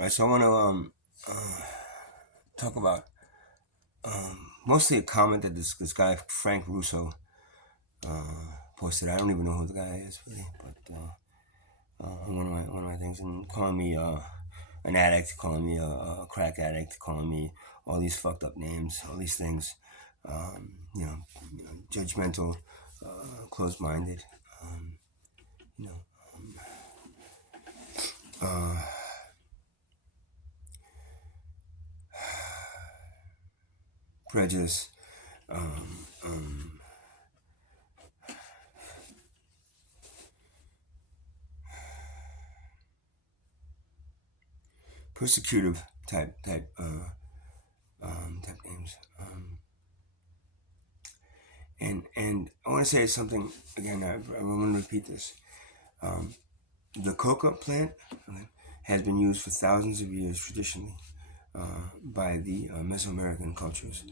All right, so I want to talk about mostly a comment that this guy Frank Russo posted. I don't even know who the guy is really, but one of my things, and calling me an addict, calling me a crack addict, calling me all these fucked up names, all these things, judgmental, closed-minded, you know, prejudice, um, um, persecutive type names. And I want to say something again. I want to repeat this. The coca plant has been used for thousands of years traditionally by the Mesoamerican cultures,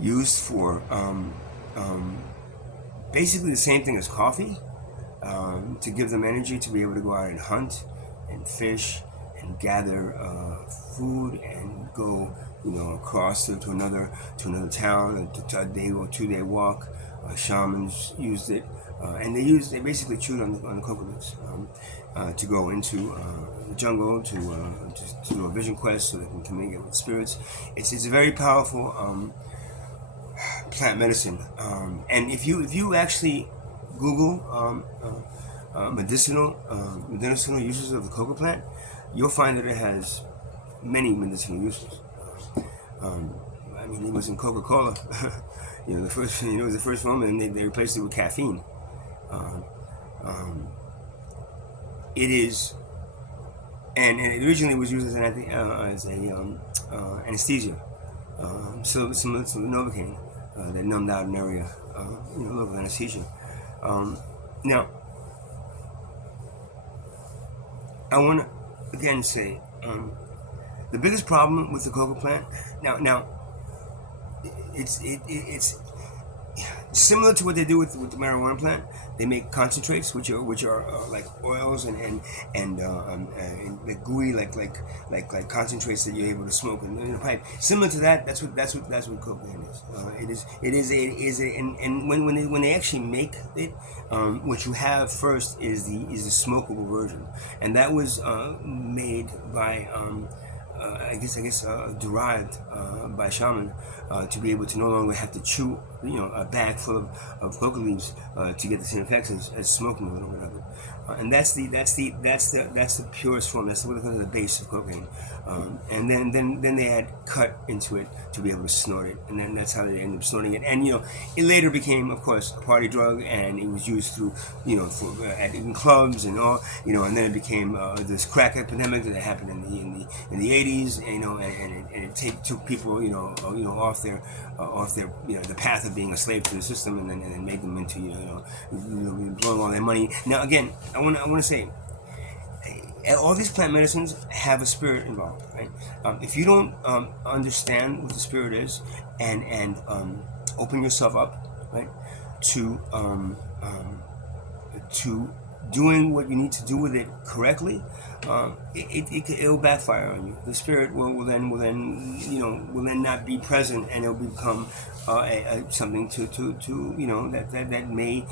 used for basically the same thing as coffee, to give them energy to be able to go out and hunt and fish and gather food and go, across to another town, a day or 2 day walk. Shamans used it, and they basically chewed on the coconuts to go into the jungle to do a vision quest so they can communicate with spirits. It's a very powerful plant medicine, and if you actually Google medicinal uses of the coca plant, you'll find that it has many medicinal uses. I mean, it was in Coca-Cola. The first, it was the first one, and they replaced it with caffeine. It is, and it originally was used as anesthesia, so similar to the Novocaine, that numbed out an area, local anesthesia. Now, I want to again say the biggest problem with the coca plant. Now, it's similar to what they do with the marijuana plant. They make concentrates, which are like oils and like gooey, like concentrates that you're able to smoke in a pipe. Similar to that, that's what cocaine is. And when they actually make it, what you have first is the smokable version, and that was made by. I guess derived by shaman to be able to no longer have to chew, a bag full of coca leaves to get the same effects as smoking a little bit of it. And that's the purest form. That's what they call the base of cocaine. And then they add cut into it to be able to snort it, and then that's how they ended up snorting it. And it later became, of course, a party drug, and it was used through, in clubs and all, and then it became this crack epidemic that happened in the 80s, and it took people, off their the path of being a slave to the system, and then made them into blowing all their money. Now again, I want to say, all these plant medicines have a spirit involved, right? If you don't understand what the spirit is, and open yourself up, right, to doing what you need to do with it correctly, it'll backfire on you. The spirit will then not be present, and it'll become something to that may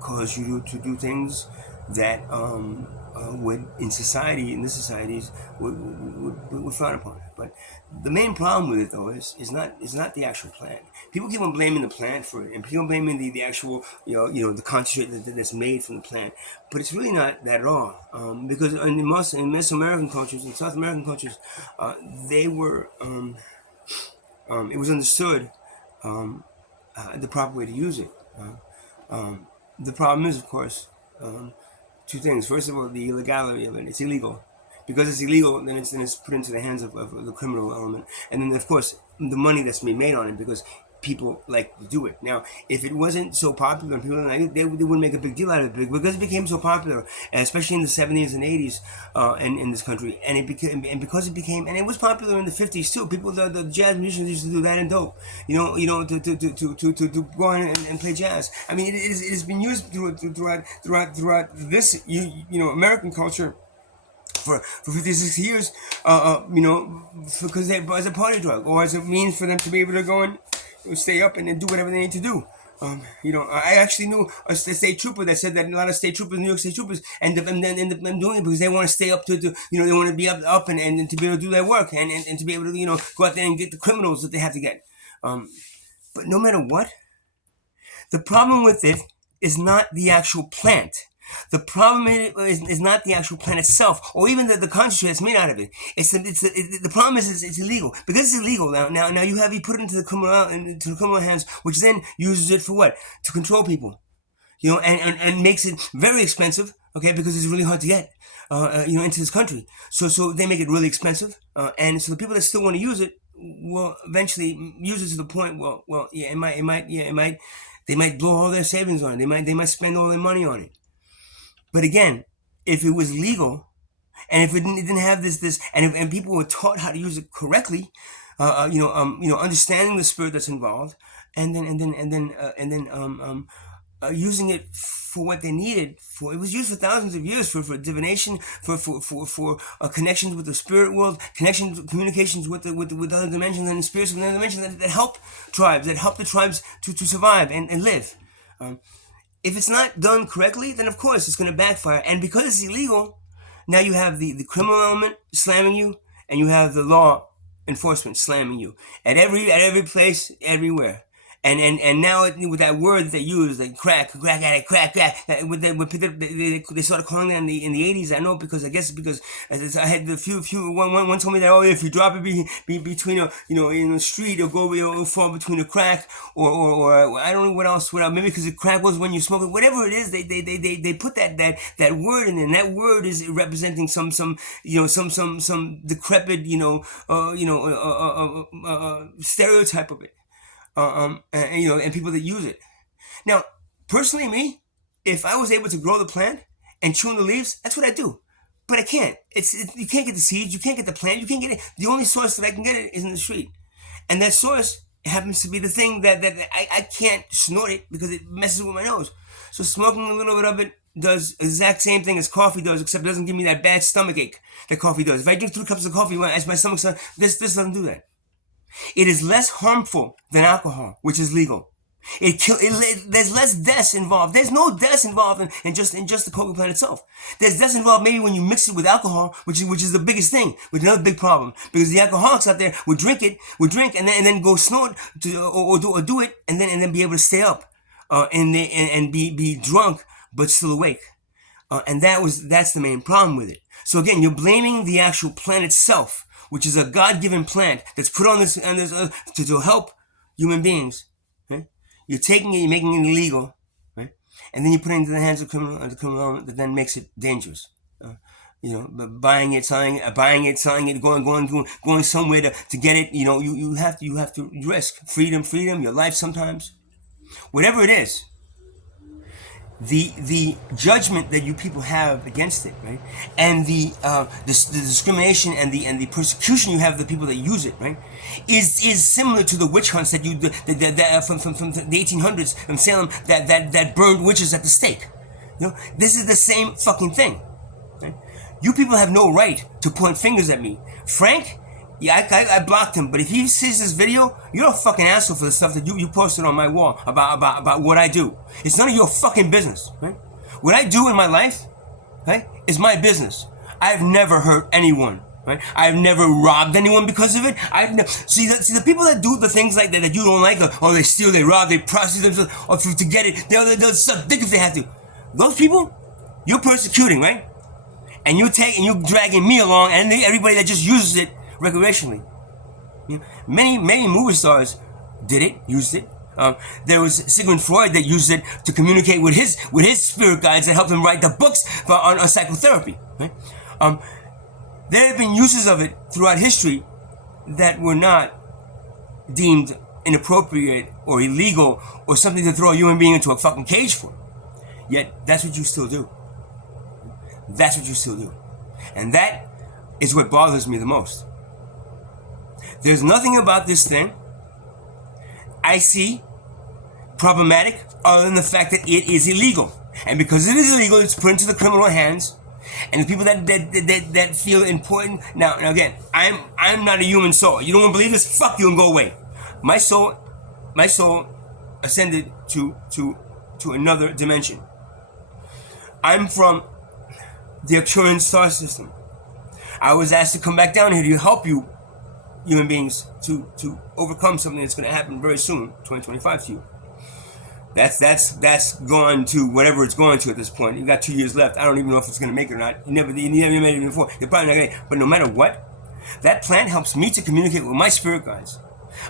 cause you to do things that would in this societies would frown upon. But the main problem with it, though, is not the actual plant. People keep on blaming the plant for it, and people blaming the actual the concentrate that's made from the plant. But it's really not that at all, because in Mesoamerican cultures and South American cultures, they were it was understood the proper way to use it. The problem is, of course, two things. First of all, the illegality of it. It's illegal. Because it's illegal, then it's put into the hands of the criminal element. And then, of course, the money that's being made on it, because people like to do it. Now, if it wasn't so popular and people didn't like it, they wouldn't make a big deal out of it. Because it became so popular, especially in the 70s and 80s in this country, and it was popular in the 50s too. People, the jazz musicians used to do that and dope, to go on and play jazz. I mean, it has been used throughout this, American culture for 50, 60 years, because as a party drug or as a means for them to be able to go and stay up and do whatever they need to do. I actually knew a state trooper that said that a lot of state troopers, New York State troopers, end up doing it because they want to stay up to they want to be up and to be able to do their work and to be able to go out there and get the criminals that they have to get. But no matter what, the problem with it is not the actual plant. The problem is not the actual plant itself, or even the concentrate that's made out of it. The problem is it's illegal because it's illegal now. You put it into the criminal hands, which then uses it for what? To control people, and makes it very expensive. Okay, because it's really hard to get, into this country. So they make it really expensive, and so the people that still want to use it will eventually use it to the point. They might blow all their savings on it. They might spend all their money on it. But again, if it was legal, and if it didn't have this, and people were taught how to use it correctly, understanding the spirit that's involved, and then using it for what they needed for. It was used for thousands of years for divination, for connections with the spirit world, communications with other dimensions and spirits with other dimensions that help the tribes to survive and live. If it's not done correctly, then of course it's going to backfire. And because it's illegal, now you have the criminal element slamming you, and you have the law enforcement slamming you at every place, everywhere. And now with that word that they use, like crack addict, crack, they started calling that in the 80s. I know because I had one told me that if you drop it between in the street, it'll fall between a crack or I don't know what else maybe because the crack was when you smoke it, whatever it is, they put that word in there, and that word is representing some decrepit stereotype of it. And people that use it. Now, personally, me, if I was able to grow the plant and chew on the leaves, that's what I do. But I can't. You can't get the seeds. You can't get the plant. You can't get it. The only source that I can get it is in the street, and that source happens to be the thing that I can't snort it because it messes with my nose. So smoking a little bit of it does the exact same thing as coffee does, except it doesn't give me that bad stomach ache that coffee does. If I drink 3 cups of coffee, as my stomach starts, this doesn't do that. It is less harmful than alcohol, which is legal. There's less deaths involved. There's no deaths involved in just the coca plant itself. There's deaths involved maybe when you mix it with alcohol, which is the biggest thing, which is another big problem. Because the alcoholics out there would drink and then go snort or do it and then be able to stay up and be drunk but still awake. And that's the main problem with it. So again, you're blaming the actual plant itself, which is a God-given plant that's put on this earth to help human beings. Right? You're taking it, you're making it illegal, right? And then you put it into the hands of the criminal element that then makes it dangerous. Buying it, selling it, going somewhere to get it. You have to risk freedom, your life sometimes, whatever it is. The judgment that you people have against it, right, and the discrimination and the persecution you have of the people that use it, right, is similar to the witch hunts that from the 1800s in Salem that burned witches at the stake. This is the same fucking thing. Right? You people have no right to point fingers at me, Frank. Yeah, I blocked him, but if he sees this video, you're a fucking asshole for the stuff that you posted on my wall about what I do. It's none of your fucking business, right? What I do in my life, right, is my business. I've never hurt anyone, right? I've never robbed anyone because of it. See the people that do the things like that you don't like, or they steal, they rob, they prostitute themselves, or to get it, they'll suck dick if they have to. Those people, you're persecuting, right? And you're dragging me along, and everybody that just uses it recreationally. Many movie stars used it. There was Sigmund Freud that used it to communicate with his spirit guides that helped him write the books on psychotherapy. Right? There have been uses of it throughout history that were not deemed inappropriate or illegal or something to throw a human being into a fucking cage for. Yet that's what you still do. That's what you still do. And that is what bothers me the most. There's nothing about this thing I see problematic other than the fact that it is illegal. And because it is illegal, it's put into the criminal hands. And the people that feel important. Now again, I'm not a human soul. You don't want to believe this? Fuck you and go away. My soul ascended to another dimension. I'm from the Arcturian star system. I was asked to come back down here to help you, human beings, to overcome something that's going to happen very soon, 2025 to you. That's gone to whatever it's going to at this point. You got 2 years left. I don't even know if it's going to make it or not. You never made it before. You're probably not going to. But no matter what, that plant helps me to communicate with my spirit guides.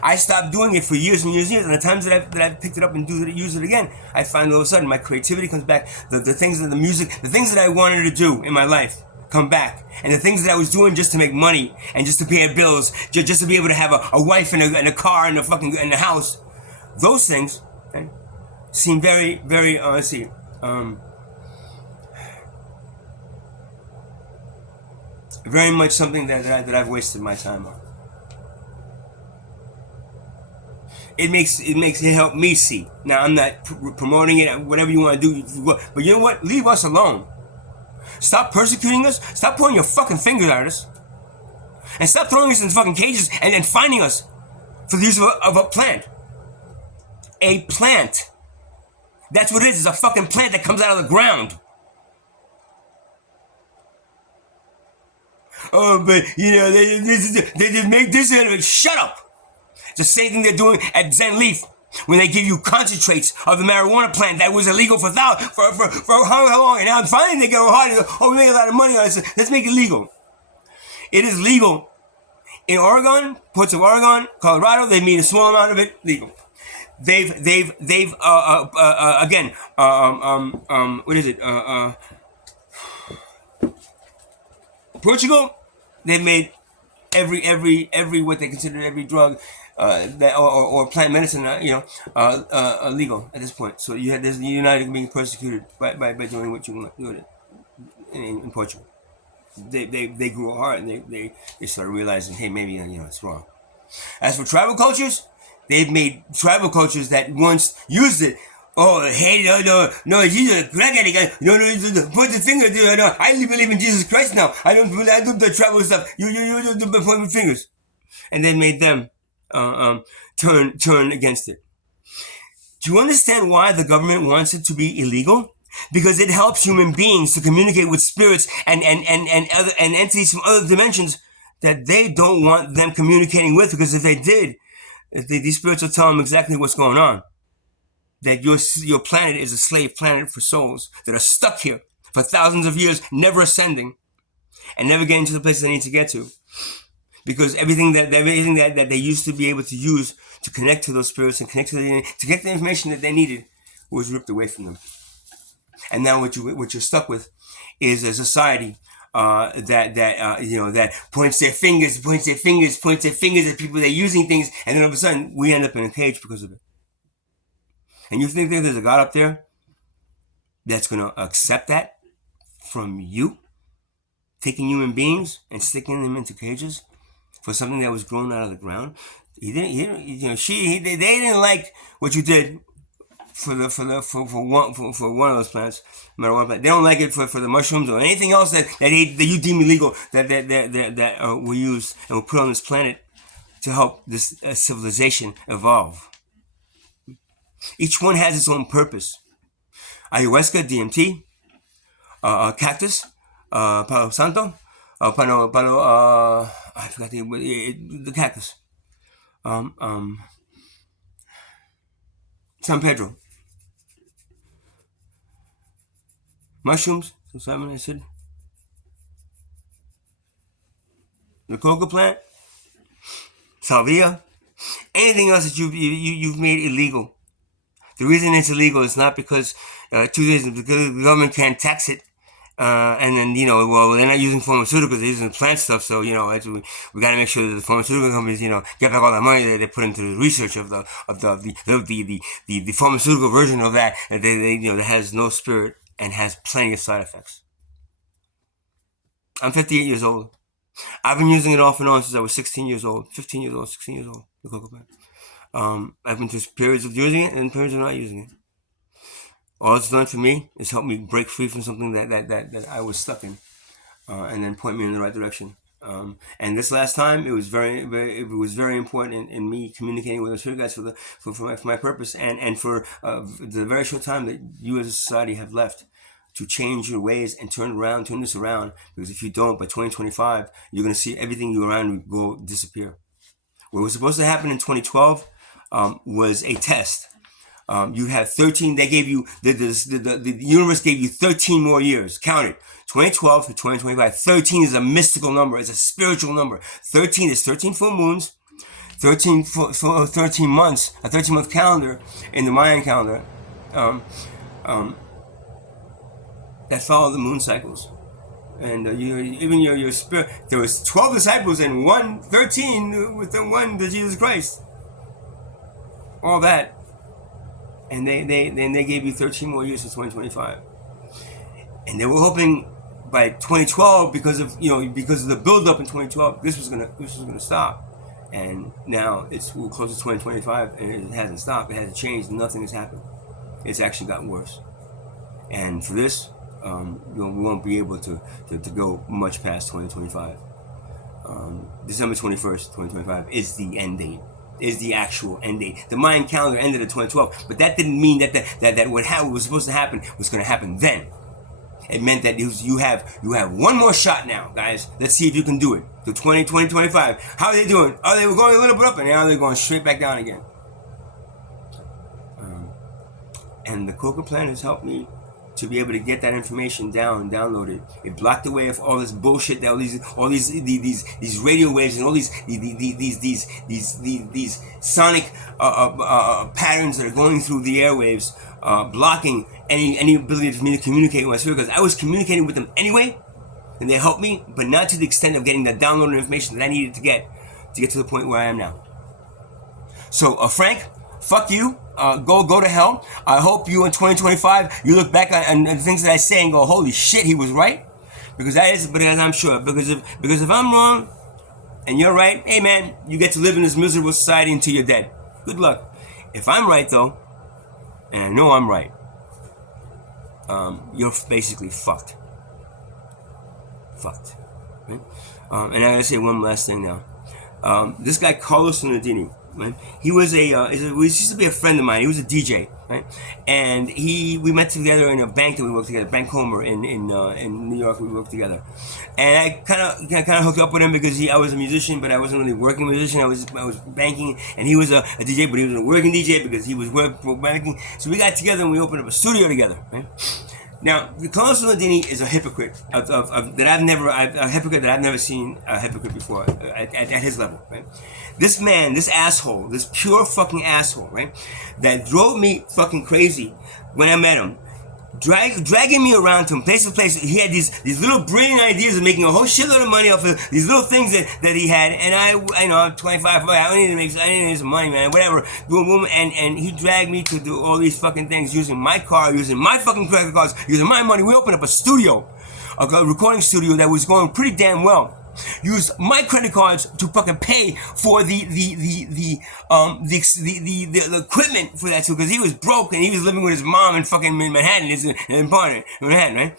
I stopped doing it for years and years and years, and the times that I've picked it up and use it again, I find all of a sudden my creativity comes back. The things that the music, the things that I wanted to do in my life come back, and the things that I was doing just to make money and just to pay bills, just to be able to have a wife and a car and a house, those things. Okay, seem very, very, very much something that I've wasted my time on. It help me see. Now I'm not promoting it, whatever you want to do, but you know what? Leave us alone. Stop persecuting us. Stop pointing your fucking fingers at us, and stop throwing us in fucking cages and then finding us for the use of a plant. A plant. That's what it is. It's a fucking plant that comes out of the ground. Oh, but you know they just make this out of it. Shut up. It's the same thing they're doing at Zen Leaf when they give you concentrates of the marijuana plant that was illegal for how long, and now finally they go hard. Oh, we make a lot of money on this. Let's make it legal. It is legal in Oregon, parts of Oregon, Colorado. They made a small amount of it legal. They've again, what is it? Portugal, they've made every what they consider every drug that or plant medicine, legal at this point. So there's the United being persecuted by doing what you want to do in Portugal. They grew a heart and they started realizing, hey, maybe it's wrong. As for tribal cultures, they've made tribal cultures that once used it. Oh, hey, no, Jesus, crackhead guy. No, point the finger. No, I believe in Jesus Christ now. I do the tribal stuff. You do the point fingers, and they made them turn against it. Do you understand why the government wants it to be illegal? Because it helps human beings to communicate with spirits and entities from other dimensions that they don't want them communicating with. Because if they did, these spirits will tell them exactly what's going on. That your planet is a slave planet for souls that are stuck here for thousands of years, never ascending, and never getting to the place they need to get to. Because everything that they used to be able to use to connect to those spirits and to get the information that they needed was ripped away from them. And now what you're stuck with is a society that points their fingers at people that are using things, and then all of a sudden we end up in a cage because of it. And you think there's a God up there that's going to accept that from you? Taking human beings and sticking them into cages for something that was grown out of the ground? They didn't like what you did for one of those plants, marijuana plant. They don't like it for the mushrooms or anything else that you deem illegal that were used and were put on this planet to help this civilization evolve. Each one has its own purpose. Ayahuasca, DMT, cactus, Palo Santo, I forgot the cactus. San Pedro. Mushrooms, I said. The coca plant, salvia, anything else that you've made illegal. The reason it's illegal is not because two reasons: because the government can't tax it, and then they're not using pharmaceuticals; they're using plant stuff. So we got to make sure that the pharmaceutical companies get back all that money that they put into the research of the pharmaceutical version of that that has no spirit and has plenty of side effects. I'm 58 years old. I've been using it off and on since I was 16 years old, 15 years old, 16 years old. The coca plant. I've been through periods of using it and periods of not using it. All it's done for me is help me break free from something that I was stuck in, and then point me in the right direction. And this last time, it was very important in me communicating with the spirit guides for my purpose, and for the very short time that you as a society have left to change your ways and turn this around. Because if you don't, by 2025, you're going to see everything you around go disappear. What was supposed to happen in 2012 was a test. You had 13. They gave you the universe gave you 13 more years. Count it. 2012 to 2025. 13 is a mystical number. It's a spiritual number. 13 is 13 full moons. 13 months. A 13-month calendar in the Mayan calendar. That follow the moon cycles. And even your spirit. There was 12 disciples and 13 with the one to Jesus Christ. All that. And they gave you 13 more years to 2025, and they were hoping by 2012 because of the build up in 2012 this was gonna stop, and now we're close to 2025 and it hasn't stopped. It hasn't changed. Nothing has happened. It's actually gotten worse, and for this, we won't be able to go much past 2025. December 21st, 2025 is the end date. Is the actual end date. The Mayan calendar ended in 2012, but that didn't mean that what was supposed to happen was going to happen then. It meant that you have one more shot now, guys. Let's see if you can do it. To 2025. How are they doing? Oh, they were going a little bit up, and now they're going straight back down again. And the Coca plan has helped me to be able to get that information downloaded. It blocked away of all this bullshit, that all these radio waves and all these sonic patterns that are going through the airwaves, blocking any ability for me to communicate with my spirit, because I was communicating with them anyway, and they helped me, but not to the extent of getting the downloaded information that I needed to get to the point where I am now. So, Frank, fuck you. Go to hell. I hope you in 2025 you look back on things that I say and go, holy shit, he was right. Because I'm sure. Because if I'm wrong and you're right, hey man, you get to live in this miserable society until you're dead. Good luck. If I'm right though, and I know I'm right, you're basically fucked. Fucked. Right? And I gotta say one last thing now. This guy Carlos Nardini. Right? He used to be a friend of mine. He was a DJ, right? And we met together in a bank that we worked together, Bank Homer in New York. We worked together, and I kind of hooked up with him because I was a musician, but I wasn't really a working musician. I was banking, and he was a DJ, but he was a working DJ because he was banking. So we got together and we opened up a studio together, right? Now, Carlos Nardini is a hypocrite a hypocrite that I've never seen a hypocrite before at his level, right? This man, this asshole, this pure fucking asshole, right? That drove me fucking crazy when I met him. Dragging me around from place to place. He had these little brilliant ideas of making a whole shitload of money off of these little things that he had. And I know, I'm 25, I need to make some money, man, whatever. And he dragged me to do all these fucking things using my car, using my fucking credit cards, using my money. We opened up a studio, a recording studio that was going pretty damn well. Used my credit cards to fucking pay for the equipment for that too, because he was broke and he was living with his mom in fucking Manhattan, in Manhattan, right?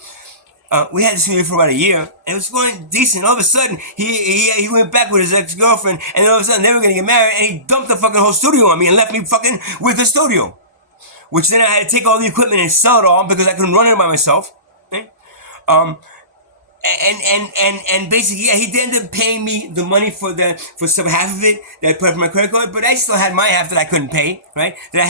We had this studio for about a year, and it was going decent. All of a sudden, he went back with his ex-girlfriend, and all of a sudden they were gonna get married, and he dumped the fucking whole studio on me and left me fucking with the studio. Which then I had to take all the equipment and sell it all because I couldn't run it by myself. Right? And basically, yeah, he did end up paying me the money for some half of it that I put up my credit card, but I still had my half that I couldn't pay, right? That I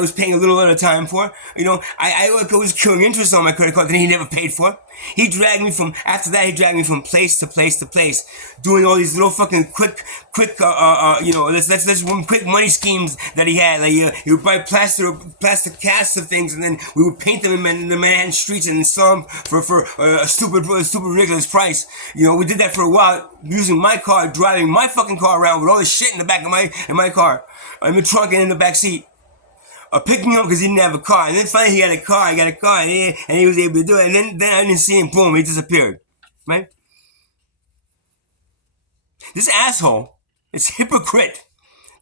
was paying a little at a time for. You know, I was accruing interest on my credit card that he never paid for. After that, he dragged me from place to place to place, doing all these little fucking quick, let's quick money schemes that he had. Like he would buy plastic casts of things, and then we would paint them in the Manhattan streets and sell them for a stupid ridiculous price. You know, we did that for a while, using my car, driving my fucking car around with all this shit in the back of my car, in the trunk and in the back seat. Picking him up because he didn't have a car, and then finally he got a car. And he was able to do it. And then I didn't see him. Boom, he disappeared. Right? This asshole, this hypocrite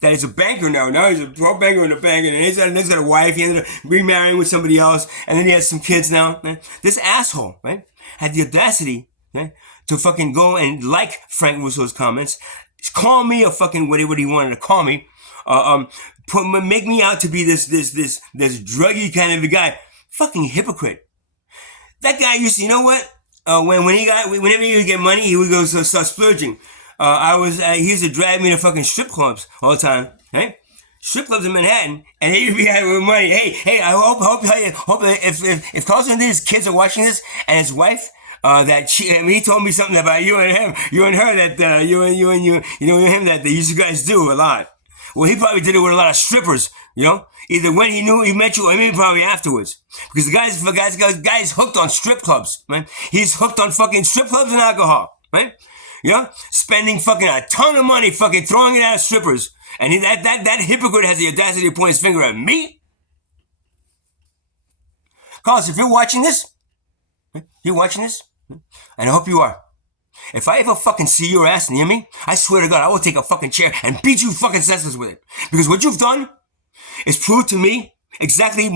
that he's a banker now. Now he's a pro banker in a bank, and he's got a wife. He ended up remarrying with somebody else, and then he has some kids now. Man. This asshole, right, had the audacity, right, to fucking go and like Frank Russo's comments, call me a fucking whatever he wanted to call me, make me out to be this druggy kind of a guy. Fucking hypocrite. That guy used to, you know what? Whenever he would get money, he would go start splurging. He used to drag me to fucking strip clubs all the time, right? Strip clubs in Manhattan, and he would be out with money. Hey, I hope if Carlson and his kids are watching this, and his wife, he told me something about you and him, you and her, that you and him, that you guys do a lot. Well, he probably did it with a lot of strippers, you know? Either when he met you, or maybe probably afterwards. Because the guy's hooked on strip clubs, man. He's hooked on fucking strip clubs and alcohol, right? Yeah? Spending fucking a ton of money fucking throwing it at strippers. And that hypocrite has the audacity to point his finger at me? Carlos, if you're watching this, and I hope you are. If I ever fucking see your ass near me, I swear to God, I will take a fucking chair and beat you fucking senseless with it. Because what you've done is proved to me exactly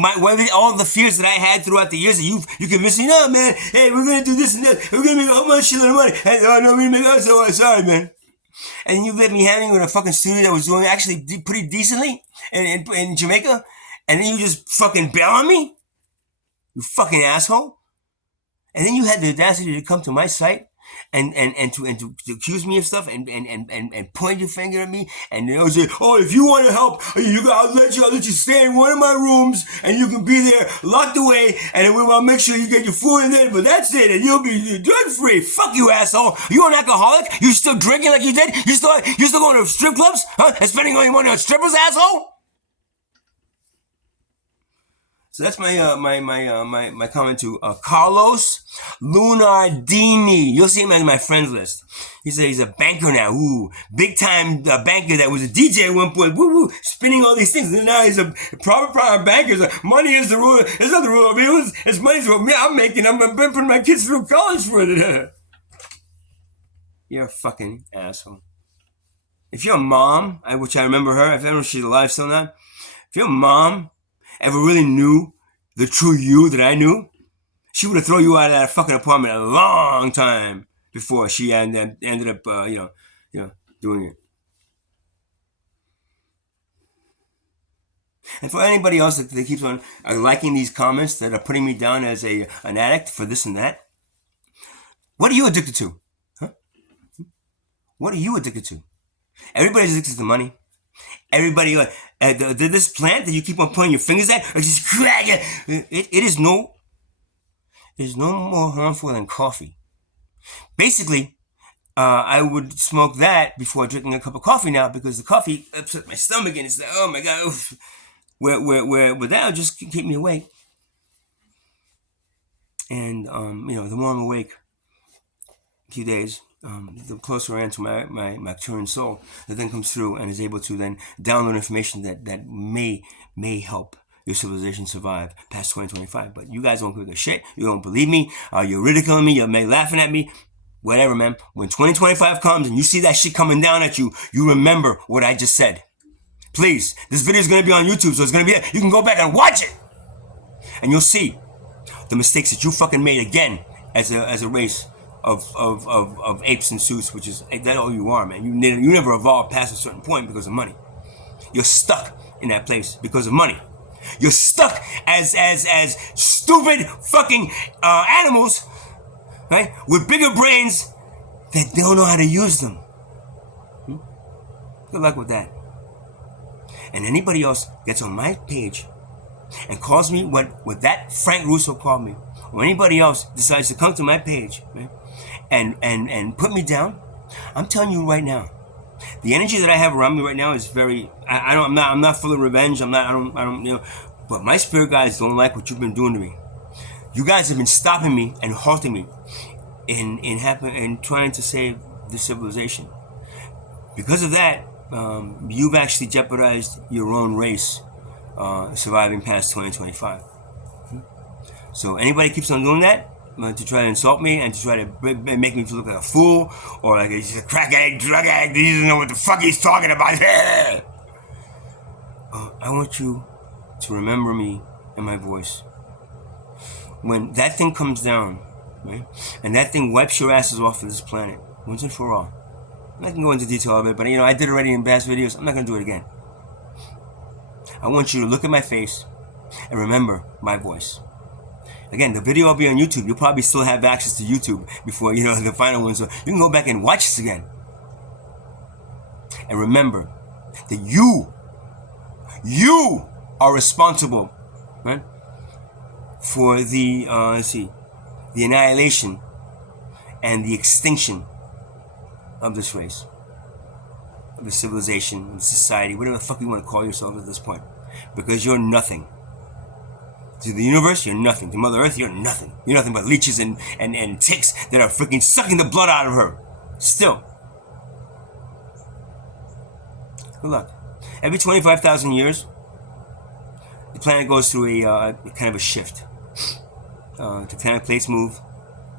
all the fears that I had throughout the years that you convinced me, no, man, hey, we're going to do this and that. We're going to make a whole bunch of shit of money. Hey, no, we're going to make so sorry, man. And you let me hang with a fucking studio that was doing actually pretty decently in Jamaica. And then you just fucking bail on me? You fucking asshole. And then you had the audacity to come to my site and to accuse me of stuff and point your finger at me and say, oh, if you want to help, I'll let you stay in one of my rooms and you can be there locked away and then we'll make sure you get your food in there, but that's it, and you'll be drug free. Fuck you, asshole. You an alcoholic? You still drinking like you did? You still going to strip clubs? Huh? And spending all your money on strippers, asshole? So that's my comment to Carlos Lunardini. You'll see him on my friends list. He said he's a banker now. Ooh, big time banker that was a DJ at one point. Woo, spinning all these things. And now he's a proper banker. Money is the rule. It's not the rule. I mean, it's money's what I'm making. I'm putting my kids through college for it. You're a fucking asshole. If your mom, which I remember her, I don't know if she's alive still now. If your mom ever really knew the true you that I knew, she would have thrown you out of that fucking apartment a long time before she ended up, doing it. And for anybody else that keeps on liking these comments that are putting me down as an addict for this and that, what are you addicted to? Huh? What are you addicted to? Everybody's addicted to money. Everybody, this plant that you keep on pointing your fingers at, or just crack it. It is no more harmful than coffee. Basically, I would smoke that before drinking a cup of coffee now because the coffee upset my stomach and it's like, oh my God. Oof. Where that'll just keep me awake. And, the more I'm awake, a few days, the closer I am to my maturing soul that then comes through and is able to then download information that may help your civilization survive past 2025. But you guys don't give a shit. You don't believe me. You're ridiculing me. You're laughing at me. Whatever, man. When 2025 comes and you see that shit coming down at you, you remember what I just said. Please, this video is going to be on YouTube, so it's going to be there. You can go back and watch it. And you'll see the mistakes that you fucking made again as a race of apes and suits, which is that all you are, man. You never evolved past a certain point because of money. You're stuck in that place because of money. You're stuck as stupid fucking animals, right? With bigger brains that don't know how to use them. Good luck with that. And anybody else gets on my page and calls me what that Frank Russo called me, or anybody else decides to come to my page, man, and put me down, I'm telling you right now, the energy that I have around me right now is very. I'm not full of revenge. I don't. But my spirit guides don't like what you've been doing to me. You guys have been stopping me and halting me in trying to save this civilization. Because of that, you've actually jeopardized your own race surviving past 2025. So anybody keeps on doing that to try to insult me and to try to make me look like a fool or like a crack addict, drug addict, he doesn't know what the fuck he's talking about. I want you to remember me and my voice. When that thing comes down, right, and that thing wipes your asses off of this planet, once and for all. I can go into detail of it, but I did already in past videos. I'm not going to do it again. I want you to look at my face and remember my voice. Again, the video will be on YouTube. You'll probably still have access to YouTube before, the final one. So you can go back and watch this again. And remember that you are responsible, right, for the annihilation and the extinction of this race, of the civilization, of the society, whatever the fuck you want to call yourself at this point. Because you're nothing. To the universe, you're nothing. To Mother Earth, you're nothing. You're nothing but leeches and ticks that are freaking sucking the blood out of her. Still. Good luck. Every 25,000 years, the planet goes through a kind of a shift. Tectonic plates move.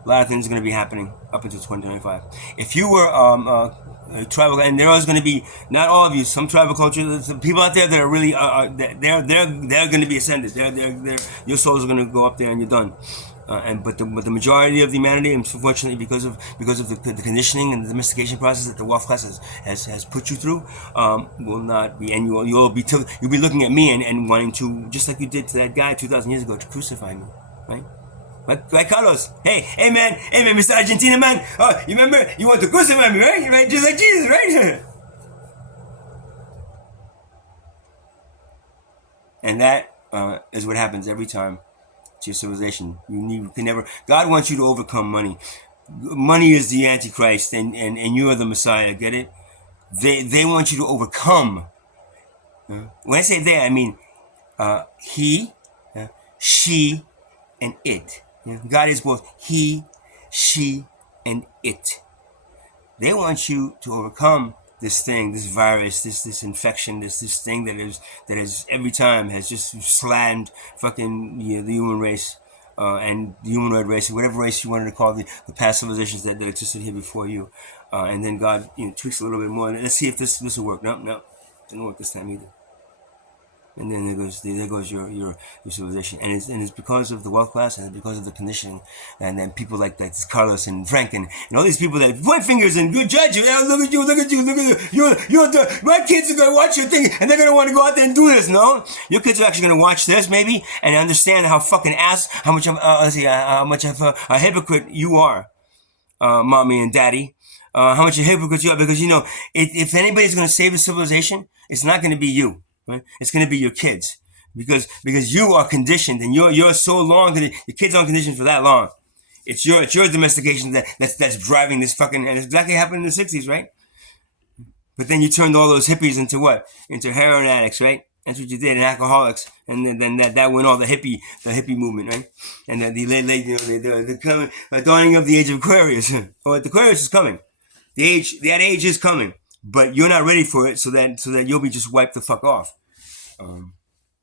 A lot of things are going to be happening up until 2025. If you were tribal, and there is going to be, not all of you, some tribal cultures, some people out there that are really, they're going to be ascended. Your souls are going to go up there, and you're done. But the majority of humanity, unfortunately, because of the conditioning and the domestication process that the wealth class has put you through, will not be, and you'll be looking at me and wanting to, just like you did to that guy 2,000 years ago, to crucify me, right? Like Carlos, hey man, Mr. Argentina man, you remember you want to crucify me, right? Just like Jesus, right? And that is what happens every time to your civilization. You can never. God wants you to overcome money. Money is the Antichrist, and you are the Messiah. Get it? They want you to overcome. When I say they, I mean he, she, and it. God is both he, she, and it. They want you to overcome this thing, this virus, this infection, this thing that is every time has just slammed fucking the human race and the humanoid race, whatever race you wanted to call the past civilizations that existed here before you. And then God tweaks a little bit more. Let's see if this will work. No, didn't work this time either. And then there goes your civilization, and it's because of the wealth class and because of the conditioning, and then people like Carlos and Frank and all these people that point fingers and good judge you. Look at you. My kids are gonna watch your thing and they're gonna want to go out there and do this. No, your kids are actually gonna watch this maybe and understand how much of a hypocrite you are, mommy and daddy. How much of a hypocrite you are, because if anybody's gonna save the civilization, it's not gonna be you. Right? It's going to be your kids, because you are conditioned, and you're so long. Your kids aren't conditioned for that long. It's your domestication that's driving this fucking. And it's exactly happened in the '60s, right? But then you turned all those hippies into what? Into heroin addicts, right? That's what you did, and alcoholics, and then that went all the hippie movement, right? And then the dawning of the age of Aquarius. Oh, the Aquarius is coming. That age is coming. But you're not ready for it, so that you'll be just wiped the fuck off.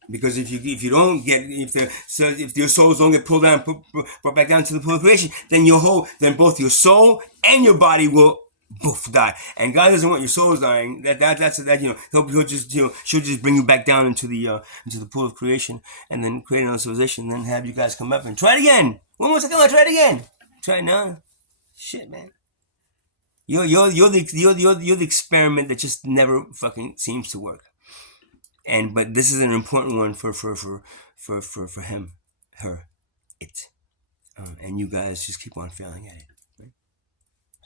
Because if you don't get if your souls don't get pulled down, brought back down to the pool of creation, then both your soul and your body will die. And God doesn't want your souls dying. He'll just she'll just bring you back down into the pool of creation, and then create another civilization, and then have you guys come up and try it again. One more second, try it again. Try it now. Shit, man. You're the experiment that just never fucking seems to work. But this is an important one for him, her, it, and you guys just keep on failing at it. Right?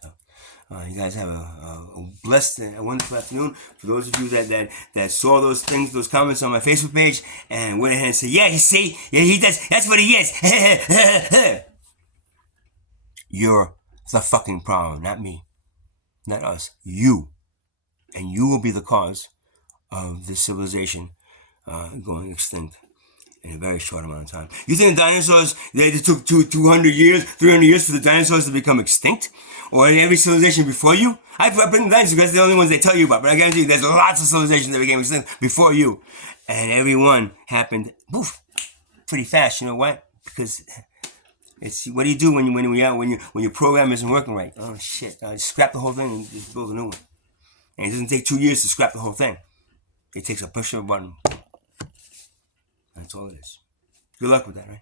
So you guys have a blessed and a wonderful afternoon. For those of you that saw those comments on my Facebook page and went ahead and said, yeah, he does. That's what he is. You're the fucking problem, not me. Not us, you. And you will be the cause of this civilization going extinct in a very short amount of time. You think the dinosaurs, they took 200 years, 300 years for the dinosaurs to become extinct? Or every civilization before you? I bring the dinosaurs because they're the only ones they tell you about. But I guarantee you, there's lots of civilizations that became extinct before you. And every one happened, pretty fast. You know why? Because... what do you do when your program isn't working right? Oh shit! Scrap the whole thing and just build a new one. And it doesn't take 2 years to scrap the whole thing. It takes a push of a button. That's all it is. Good luck with that, right?